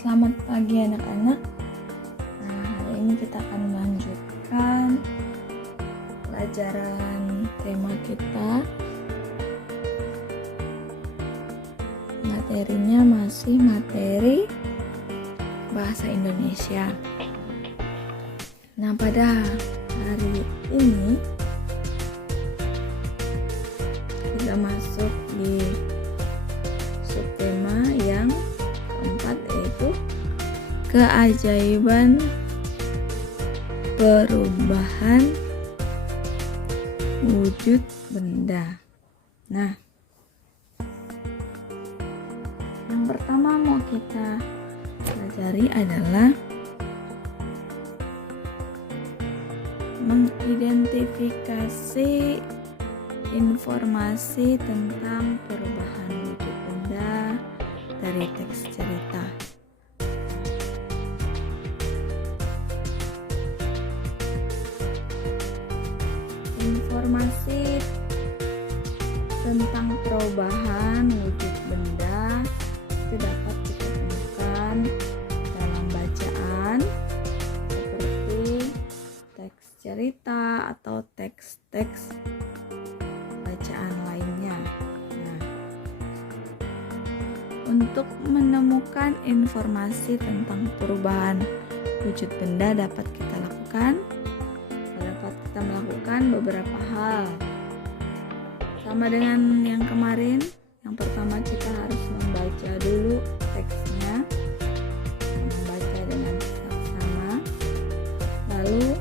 Selamat pagi anak-anak. Nah, hari ini kita akan melanjutkan pelajaran tema kita. Materinya masih materi bahasa Indonesia. Nah, pada hari ini kita masuk di subtema yang keempat, yaitu keajaiban perubahan wujud benda. Nah, yang pertama mau kita pelajari adalah mengidentifikasi informasi tentang perubahan wujud benda dari teks cerita. Informasi tentang perubahan wujud benda itu dapat kita temukan dalam bacaan seperti teks cerita atau teks-teks bacaan lainnya. Nah, untuk menemukan informasi tentang perubahan wujud benda dapat kita melakukan beberapa hal. Sama dengan yang kemarin, yang pertama kita harus membaca dulu teksnya, membaca dengan seksama. Lalu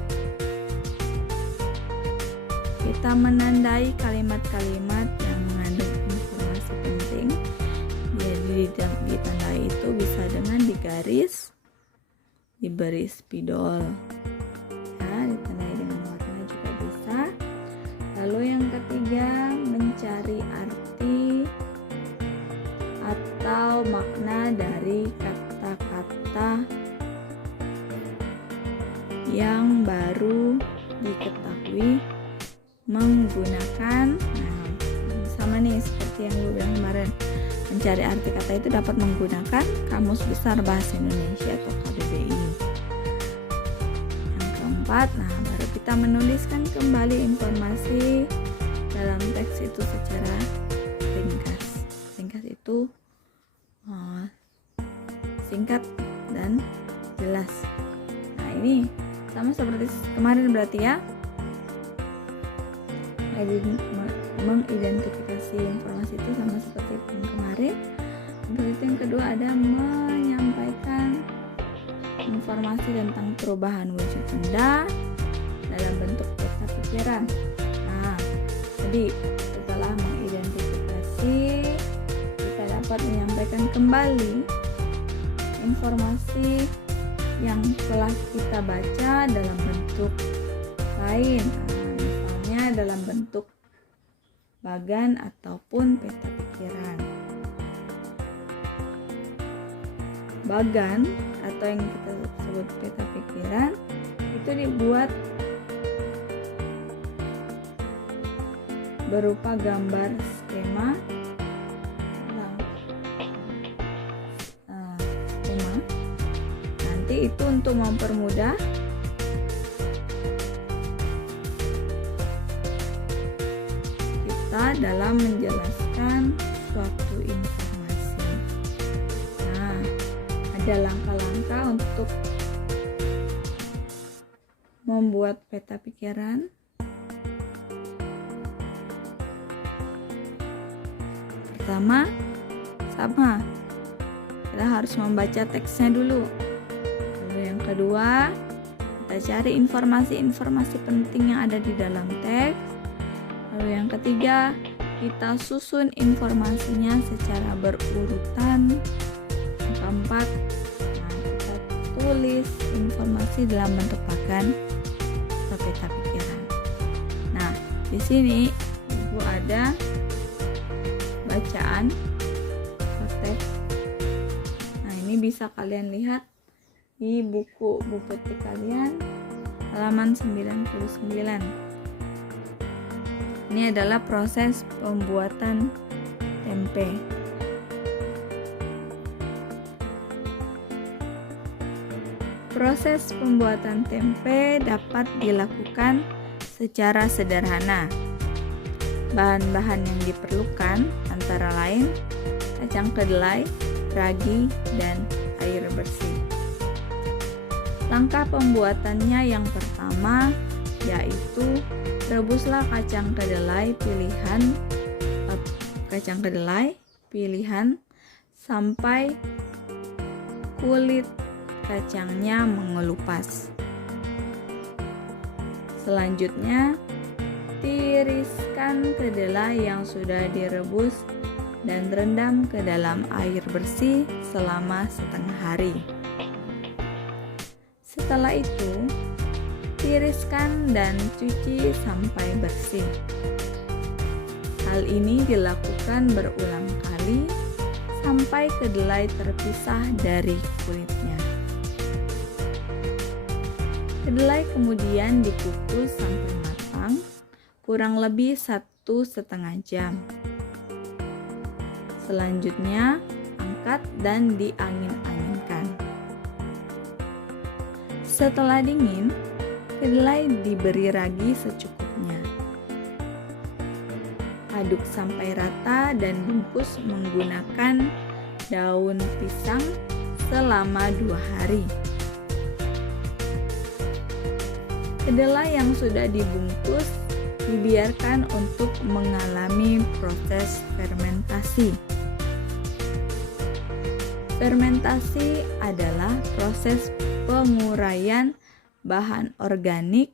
kita menandai kalimat-kalimat yang mengandung informasi penting. Jadi ditandai itu bisa dengan digaris, diberi spidol, ya, ditandai dengan warna juga bisa. Lalu yang ketiga, mencari arti atau makna dari kata-kata yang baru diketahui menggunakan, sama nih seperti yang gue bilang kemarin, mencari arti kata itu dapat menggunakan Kamus Besar Bahasa Indonesia atau KBBI. Yang keempat, baru kita menuliskan kembali informasi dalam teks itu secara ringkas. Ringkas itu singkat dan jelas. Nah, ini sama seperti kemarin berarti ya. Mengidentifikasi informasi itu sama seperti yang kemarin. Untuk itu yang kedua ada menyampaikan informasi tentang perubahan wujud benda dalam bentuk peta pikiran. Nah, jadi setelah mengidentifikasi, kita dapat menyampaikan kembali informasi yang telah kita baca dalam bentuk lain. Misalnya dalam bentuk bagan ataupun peta pikiran. Bagan atau yang kita sebut peta pikiran itu dibuat berupa gambar skema. Nanti itu untuk mempermudah kita dalam menjelaskan suatu informasi. Nah, ada langkah-langkah untuk membuat peta pikiran. Pertama, sama, kita harus membaca teksnya dulu. Lalu yang kedua, kita cari informasi-informasi penting yang ada di dalam teks. Lalu yang ketiga, kita susun informasinya secara berurutan. Yang keempat, kita tulis informasi dalam bentuk bagan atau peta pikiran. Nah, di sini Ibu ada bacaan teks. Nah, ini bisa kalian lihat di buku petik kalian halaman 99. Ini adalah proses pembuatan tempe. Proses pembuatan tempe dapat dilakukan secara sederhana. Bahan-bahan yang diperlukan antara lain kacang kedelai, ragi, dan air bersih. Langkah pembuatannya yang pertama yaitu rebuslah kacang kedelai pilihan sampai kulit kacangnya mengelupas. Selanjutnya, tiriskan kedelai yang sudah direbus dan rendam ke dalam air bersih selama setengah hari. Setelah itu, tiriskan dan cuci sampai bersih. Hal ini dilakukan berulang kali sampai kedelai terpisah dari kulitnya. Kedelai kemudian dikukus sampai matang, kurang lebih 1,5 jam. Selanjutnya, angkat dan diangin-anginkan. Setelah dingin, kedelai diberi ragi secukupnya. Aduk sampai rata dan bungkus menggunakan daun pisang selama 2 hari. Kedelai yang sudah dibungkus dibiarkan untuk mengalami proses fermentasi. Fermentasi adalah proses penguraian bahan organik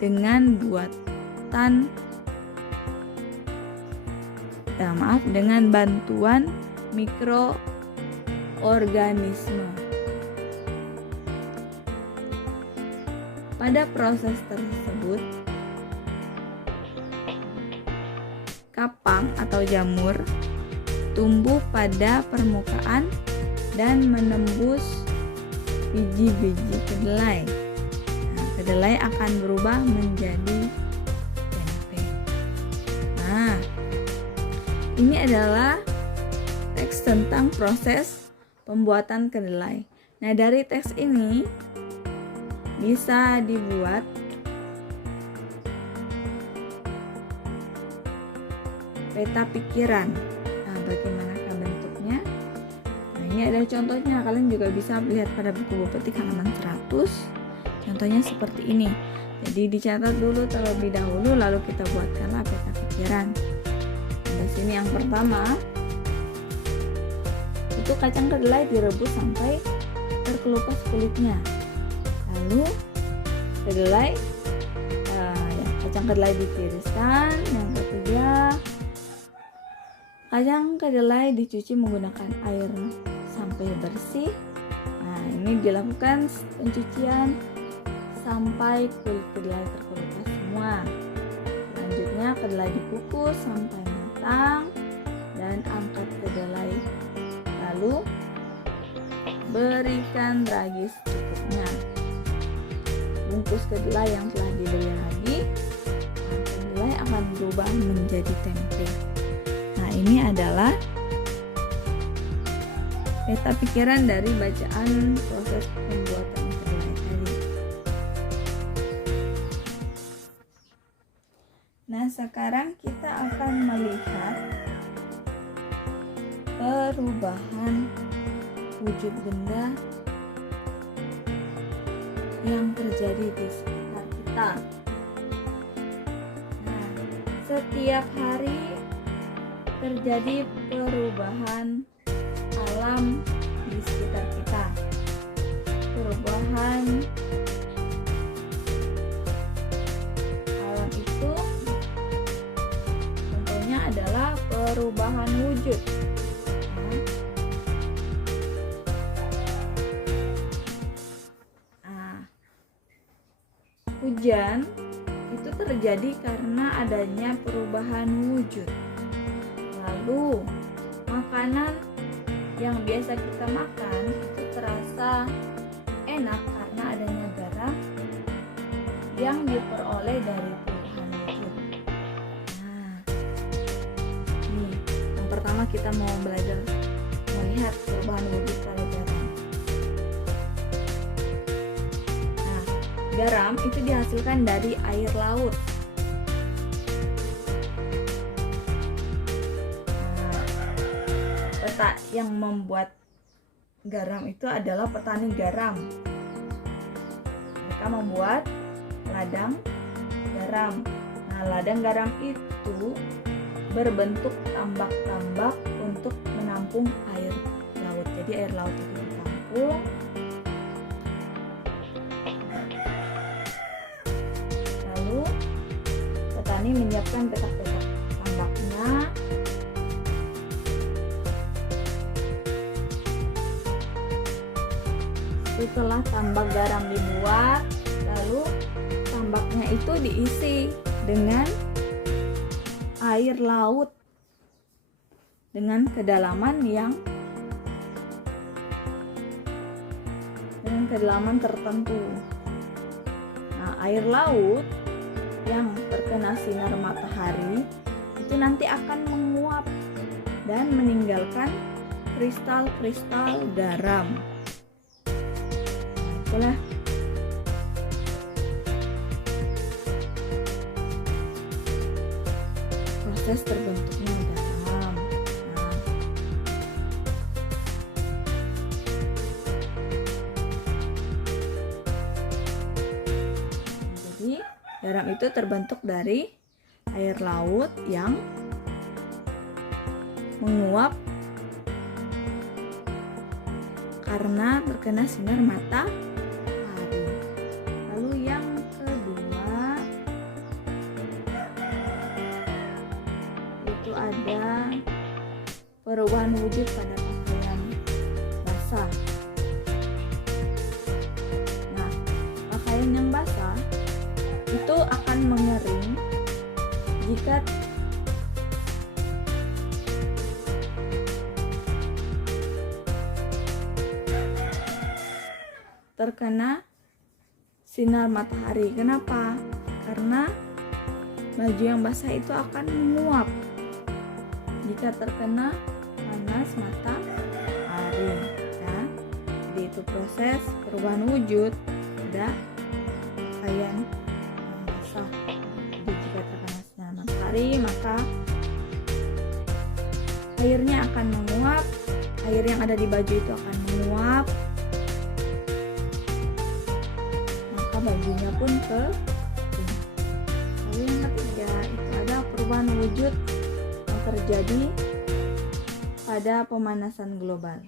dengan bantuan mikroorganisme. Pada proses tersebut, kapang atau jamur tumbuh pada permukaan dan menembus biji-biji kedelai. Kedelai akan berubah menjadi tempe. Nah, ini adalah teks tentang proses pembuatan kedelai. Nah, dari teks ini bisa dibuat peta pikiran. Nah, bagaimanakah bentuknya? Nah, ini ada contohnya. Kalian juga bisa lihat pada buku petik halaman 100. Contohnya seperti ini. Jadi dicatat dulu terlebih dahulu, lalu kita buatkanlah peta pikiran. Di sini yang pertama itu kacang kedelai direbus sampai terkelupas kulitnya. Lalu kacang kedelai ditiriskan. Yang ketiga, kacang kedelai dicuci menggunakan air sampai bersih. Nah, ini dilakukan pencucian sampai kulit kedelai terkelupas semua. Selanjutnya, kedelai dikukus sampai matang dan angkat kedelai. Lalu berikan ragi secukupnya. Bungkus kedelai yang telah diberi ragi, kedelai akan berubah menjadi tempe. Nah, ini adalah peta pikiran dari bacaan proses pembuatan kedelai tadi. Nah, sekarang kita akan melihat perubahan wujud benda yang terjadi di sekitar kita. Nah, setiap hari terjadi perubahan alam di sekitar kita. Perubahan alam itu contohnya adalah perubahan wujud. Hujan itu terjadi karena adanya perubahan wujud. Lalu, makanan yang biasa kita makan itu terasa enak karena adanya garam yang diperoleh dari perubahan wujud. Nah, ini yang pertama kita mau belajar melihat perubahan wujud pada garam. garam itu dihasilkan dari air laut. Yang membuat garam itu adalah petani garam. Mereka membuat ladang garam. Nah, ladang garam itu berbentuk tambak-tambak untuk menampung air laut. Jadi air laut itu ditampung. Lalu petani menyiapkan petak-petak tambaknya. Setelah tambak garam dibuat, lalu tambaknya itu diisi dengan air laut dengan kedalaman tertentu. Nah, air laut yang terkena sinar matahari itu nanti akan menguap dan meninggalkan kristal-kristal garam. Itulah proses terbentuknya garam. Jadi garam itu terbentuk dari air laut yang menguap karena terkena sinar matahari. Lalu yang kedua itu ada perubahan wujud pada pakaian basah. Nah, pakaian yang basah itu akan mengering jika terkena sinar matahari. Kenapa? Karena baju yang basah itu akan menguap jika terkena panas matahari. Ya. Jadi itu proses perubahan wujud pada pakaian yang basah. Jadi jika terkena sinar matahari, maka airnya akan menguap, air yang ada di baju itu akan menguap, maka bajunya pun kering. Lalu yang ketiga itu ada perubahan wujud yang terjadi pada pemanasan global.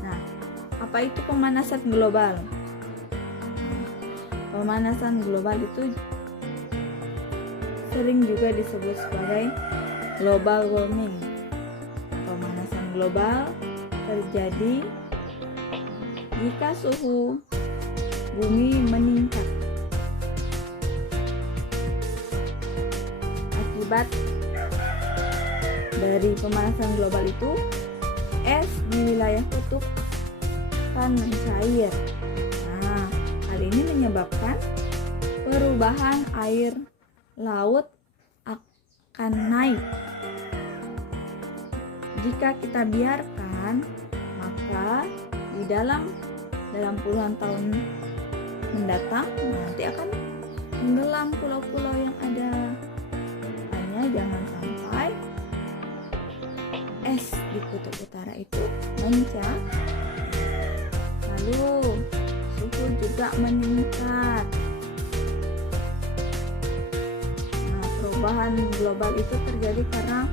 Nah, apa itu pemanasan global? Pemanasan global itu sering juga disebut sebagai global warming. Pemanasan global terjadi jika suhu bumi meningkat akibat dari pemanasan global itu, es di wilayah kutub akan mencair. Nah, hal ini menyebabkan perubahan air laut akan naik. Jika kita biarkan, maka di dalam puluhan tahun mendatang nanti akan tenggelam pulau-pulau yang ada. Makanya jangan sampai es di kutub utara itu mencair. Lalu suhu juga meningkat. Nah, perubahan global itu terjadi karena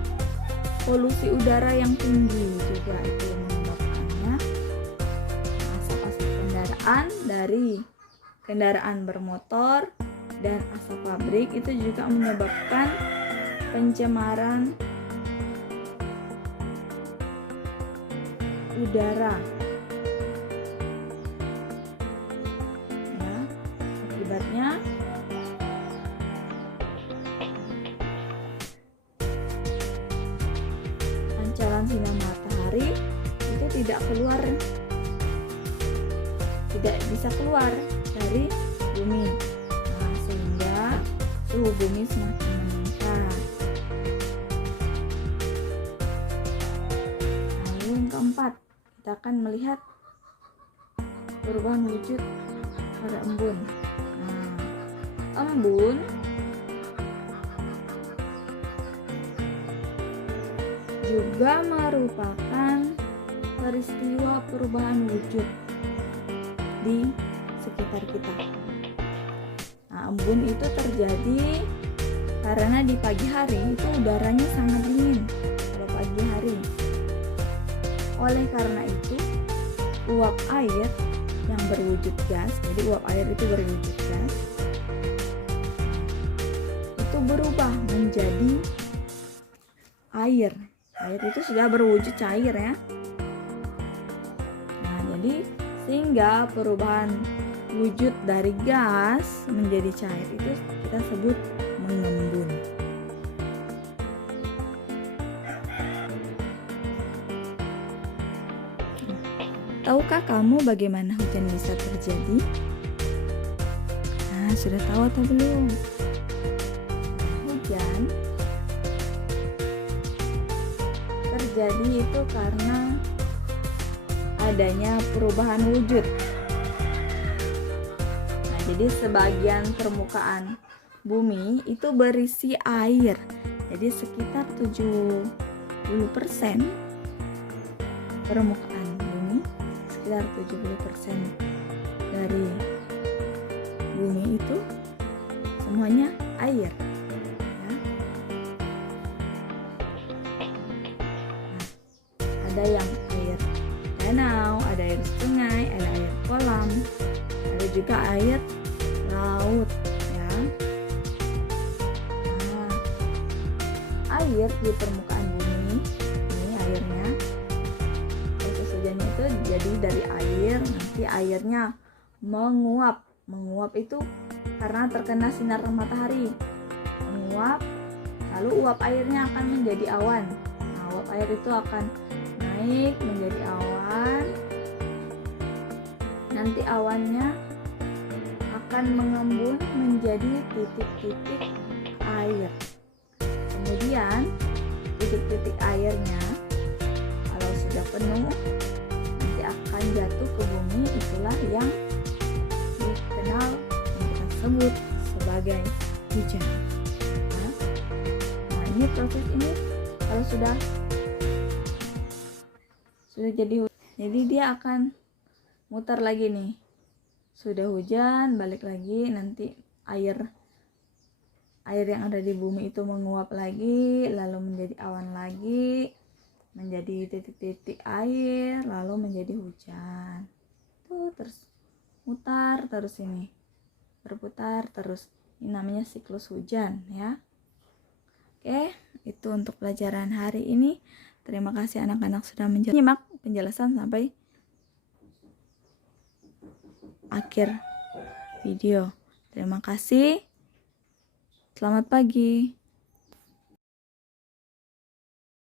polusi udara yang tinggi juga itu menyebabkannya. Asap-asap kendaraan dari kendaraan bermotor dan asap pabrik itu juga menyebabkan pencemaran udara. Ya, akibatnya pancaran sinar matahari itu tidak bisa keluar dari bumi. Nah, sehingga suhu bumi semakin meningkat. Lalu yang keempat, kita akan melihat perubahan wujud pada embun. Nah, embun juga merupakan peristiwa perubahan wujud di sekitar kita. Nah, embun itu terjadi karena di pagi hari itu udaranya sangat dingin kalau pagi hari. Oleh karena itu, uap air yang berwujud gas, jadi uap air itu berwujud gas, itu berubah menjadi air. Air itu sudah berwujud cair ya. Nah, jadi sehingga perubahan wujud dari gas menjadi cair itu kita sebut mengembun. Tahukah kamu bagaimana hujan bisa terjadi? Nah, sudah tahu atau belum? Hujan terjadi itu karena adanya perubahan wujud. Nah, jadi sebagian permukaan bumi itu berisi air. Jadi sekitar 70% permukaan bumi, sekitar 70% dari bumi itu semuanya air ya. Nah, ada yang air danau, ada air sungai, ada air kolam, ada juga air laut ya. Nah, air di permukaan bumi ini airnya, proses hujannya itu jadi dari air, nanti airnya menguap itu karena terkena sinar matahari, menguap, lalu uap airnya akan menjadi awan. Nah, uap air itu akan naik menjadi awan, nanti awannya akan mengembun menjadi titik-titik air. Kemudian titik-titik airnya kalau sudah penuh nanti akan jatuh ke bumi, itulah yang dikenal, yang kita sebut sebagai hujan. Nah, ini proses ini kalau sudah jadi dia akan mutar lagi nih. Sudah hujan, balik lagi, nanti air yang ada di bumi itu menguap lagi, lalu menjadi awan lagi, menjadi titik-titik air, lalu menjadi hujan. Tuh terus mutar terus ini, berputar terus. Ini namanya siklus hujan ya. Oke, itu untuk pelajaran hari ini. Terima kasih anak-anak sudah menyimak penjelasan sampai akhir video. Terima kasih. Selamat pagi.